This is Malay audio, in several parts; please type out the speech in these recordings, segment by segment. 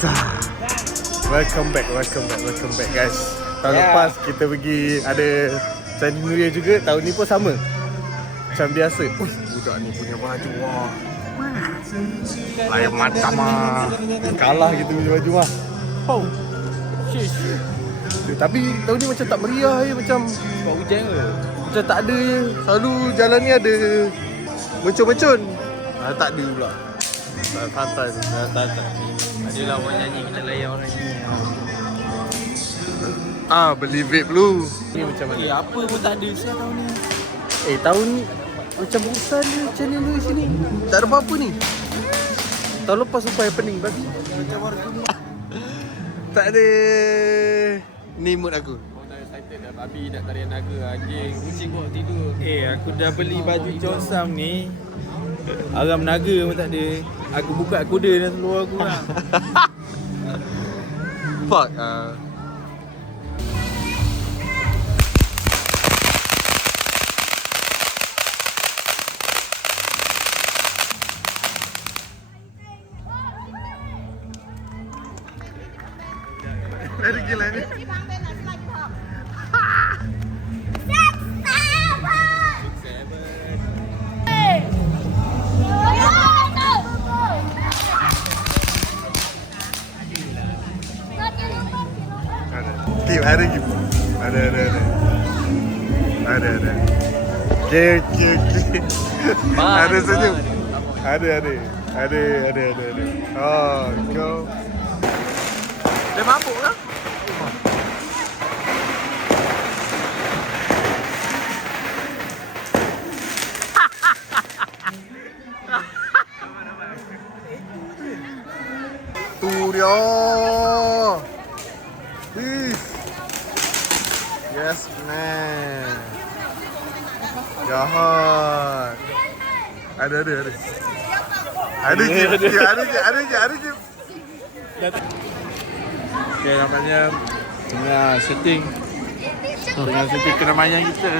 Welcome back guys. Tahun lepas kita pergi ada Chinese New Year juga. Tahun ni pun sama. Macam biasa. Budak ni punya baju wah. Lain macam kalah gitu punya baju mah. Oh. Tapi tahun ni macam tak meriah je, macam Sebab hujan ke? macam tak ada je. Selalu jalan ni ada mercun-mercun. Tak ada pula. Santai. Adalah orang nyanyi, kita layan orang nyanyi. Beli vape dulu. Ni macam mana? Apa pun tak ada siapa tahun ni. Tahun ni macam bosan ni channel lu sini. Tak ada apa-apa ni. Tahun lepas sampai happening babi. Macam warga ni. Tak ada. Ni mood aku. Kau dah excited dah, babi nak tarian naga, anjing, kucing kau tidur. Aku dah beli baju Chosam ni. Aram naga pun tak ada. Aku buka kuda dan seluar aku lah. Fuck. Lari gila ni. Kim ada Kim. Ada. Kim. Ada senyum. Ada. Oh, kau. Dia mabuk lah. Tu dia. Yes man. Jahat. Ada. Ada je. Okay, nampaknya tengah setting keramaian kita.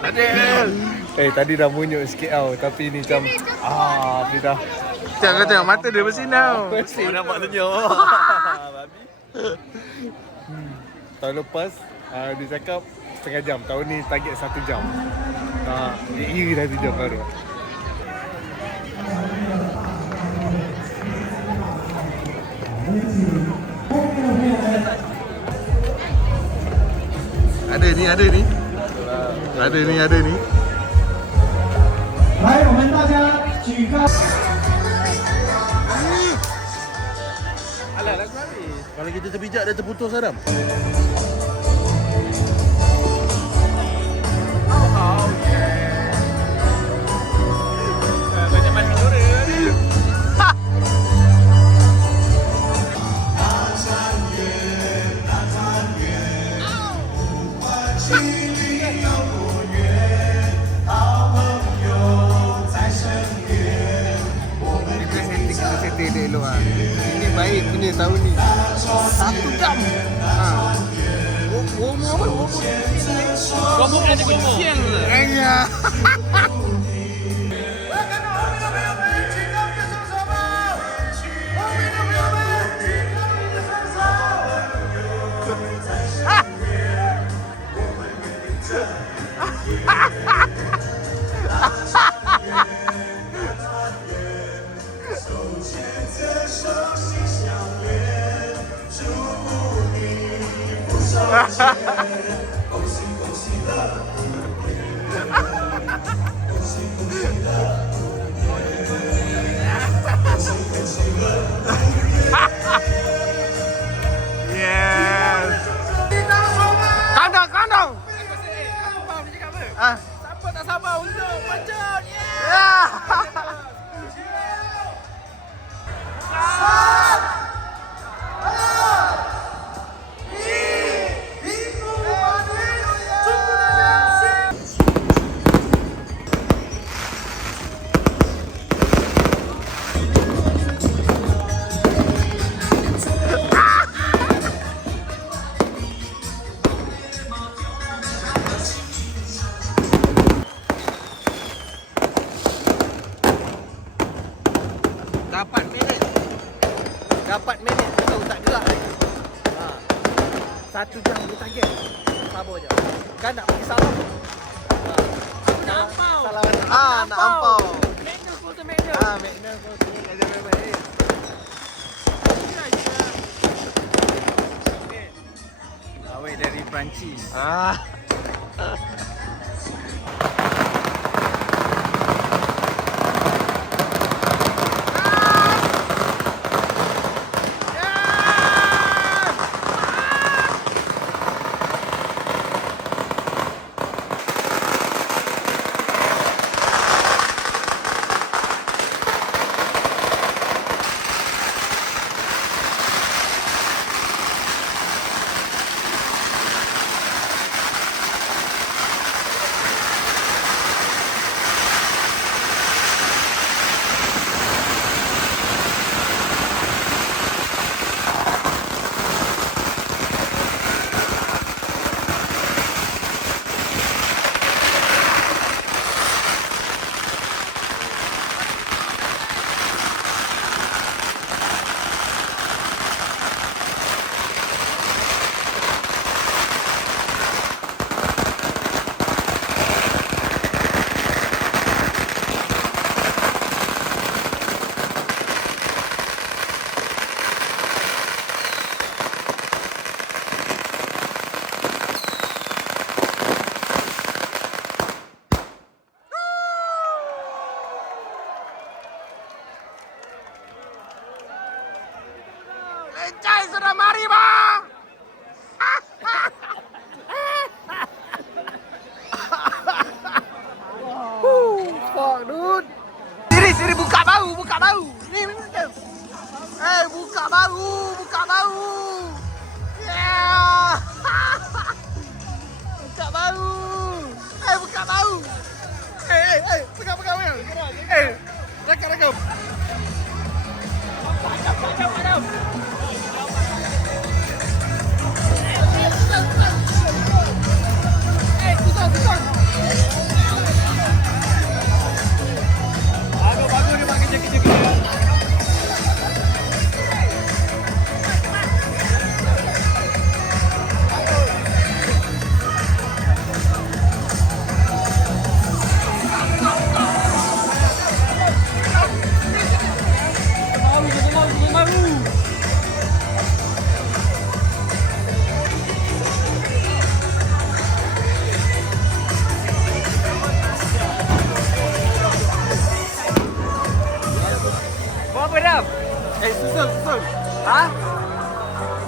Ada. Tadi dah munyuk sikit tau. Tapi ni macam dia dah. Tengok mata dia bersinar. Kau nampak senyum. Babi. Tahun lepas dia cakap setengah jam. Tahun ni target 1 jam. Dia iri dah 1 jam baru. Ada ni. Ada ni. 来，我们大家举高。 Alah, lagu habis. Kalau kita terpijak dia terputus Adam. Macam mana orang ni? Kita setting dia elok lah. Ini baik punya tahun ni. 1 jam. Umur apa? Kau bukan ada komisian ke? Ayah. Yes. Kandang. Siapa tak sabar untuk macam Dapat minit betul tak gerak lagi. 1 jam dia target. Sabar je. Kan nak pergi salam. Nak ampau. Salam nak ampau. Magnus photo Magnus. Magnus pun sini kerja baik-baik. Awet dari Perancis. Lencai sudah mari bang. Fuck dude. Siri buka bahu. Ni. Buka bahu. Yeah. Buka bahu. Buka bahu. Pegang. Rekam. Bagus dia pakai kerja. Buat apa Dam? Susul.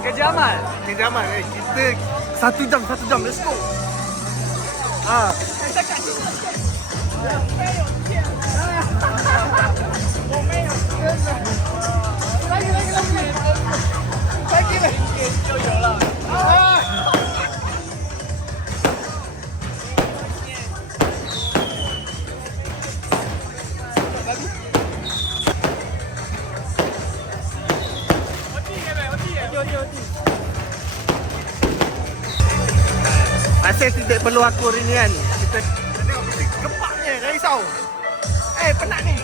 Kerja amal. Kejaman kita 1 jam. Let's go. Asyik tidak perlu aku hari ni kan. Kita tengok mesti gepaknya, dah risau. Penat ni.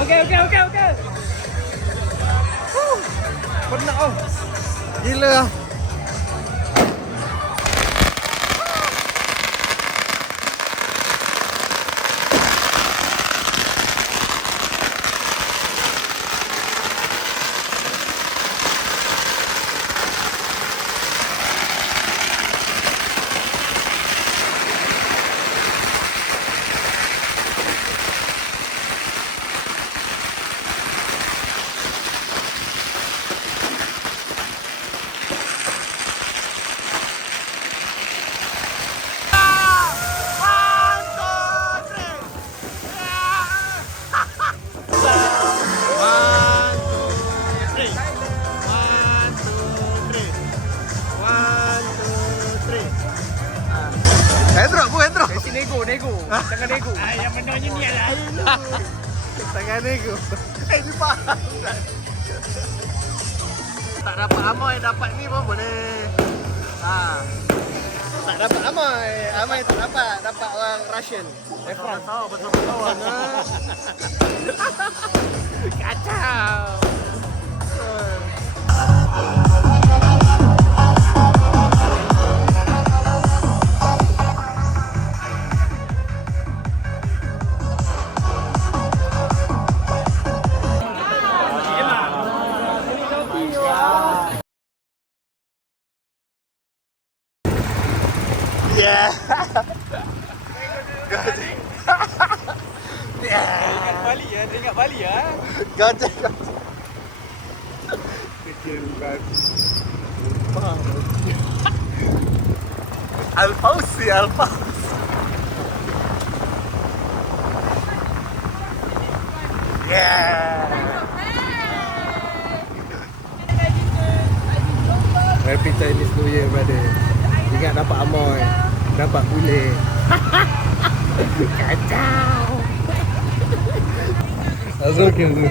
Okey. Penat oh. Gila lah. Hendro. Sesi nego. Jangan nego. Yang benarnya ni adalah Tangan nego. Ni faham kan? Tak dapat amoy, dapat ni pun boleh. Tak dapat Amai. Amai tak dapat. Dapat orang Russian. Efron. Tahu betul-betul. Kacau. Yeah. Ingat Bali ya, ingat Bali ya. Gajah. Kecil bukan. Al-Fauzi, Al-Fauzi. Yeah. Happy Chinese New Year, brother. Ingat dapat amoy, dapat bule. Kacau. Azul ke tu?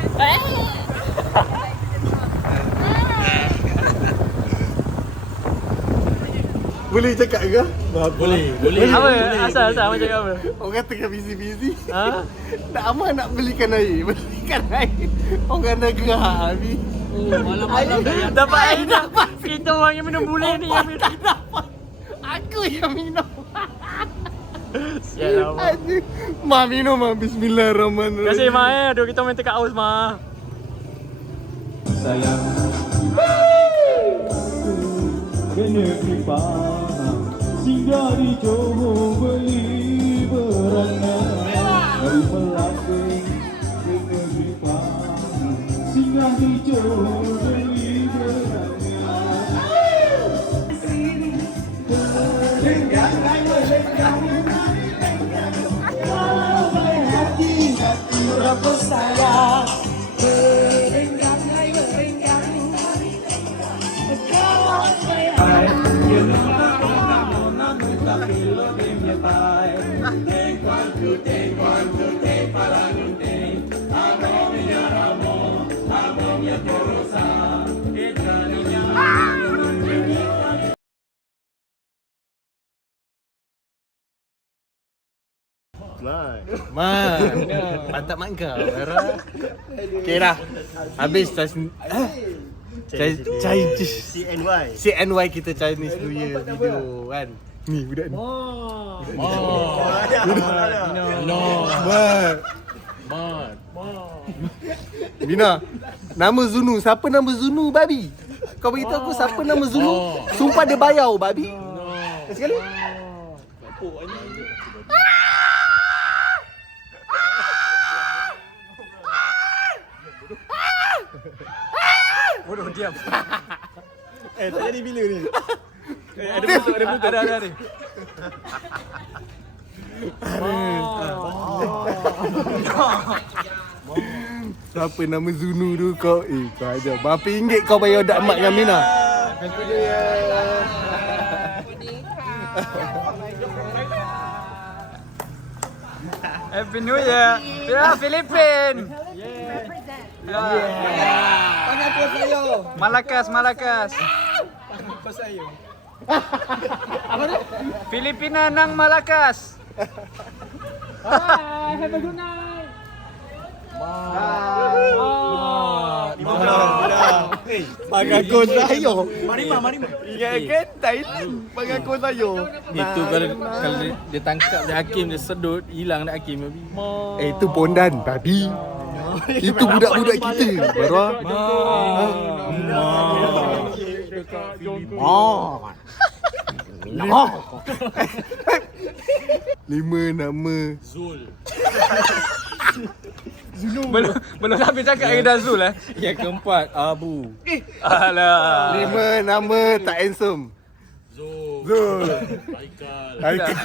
Boleh cakap ke? Boleh. Apa? Asal awak cakap apa? Orang tengah busy-busy. Ha? Nak aman nak belikan air. Belikan air. Orang dah gerah ni. Malam-malam dapat air dapat. Kita orang yang minum bule ni yang minum. Tak dapat. Aku yang minum. Sial lah. Aduh. Ma minum ma. Bismillahirrahmanirrahim. Kasih Ma aduh kita main dekat aus Ma. Sayang. Ke negeri Pahang, singgah di Johor beli berangan. Dari Melambing ke negeri Pahang, singgah di Johor beli berangan. Berapa sayang Man. Mantap mak kau. Okey dah. Habis CNY kita Chinese New Year video kan. Ni budak ni. Bina. Nama Zunu. Siapa nama Zunu babi? Kau beritahu aku siapa nama Zunu? Sumpah dia bayau babi. Sekali. Bodoh diam. Tak jadi bila ni? Ada putuk. Ada. Siapa nama Zunu tu kau? Kau ajar. Berapa ringgit kau bayar dak mak dengan Mina? Aku dia. Happy New Year. Ya, Filipin. Panggil aku saya. Malakas. Filipina nang Malakas. Bye, have a good night. Panggil aku saya. Marima. Ya kan? Thailand. Panggil aku saya. Itu kalau dia tangkap dia hakim dia sedut hilang dah hakim babi. Itu pondan babi. Itu budak-budak kita. Baru. Lima nama Zul. Belum habis cakap lagi dah Zul Yang keempat Abu. Alah. Lima nama tak handsome. Zul. Haikal.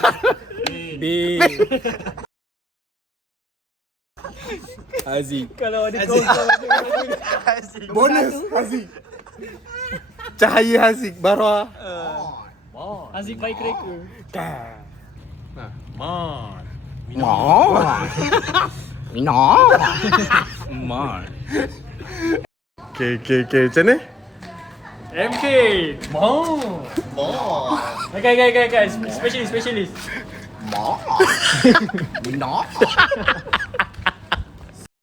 B. Aziz. Kalau ada kau Bonus Haziq. Cahaya Haziq. Baru. Aziz baik kereka. Man. Man. Okay. Macam ni? MK. Okay. Specialist. Minah.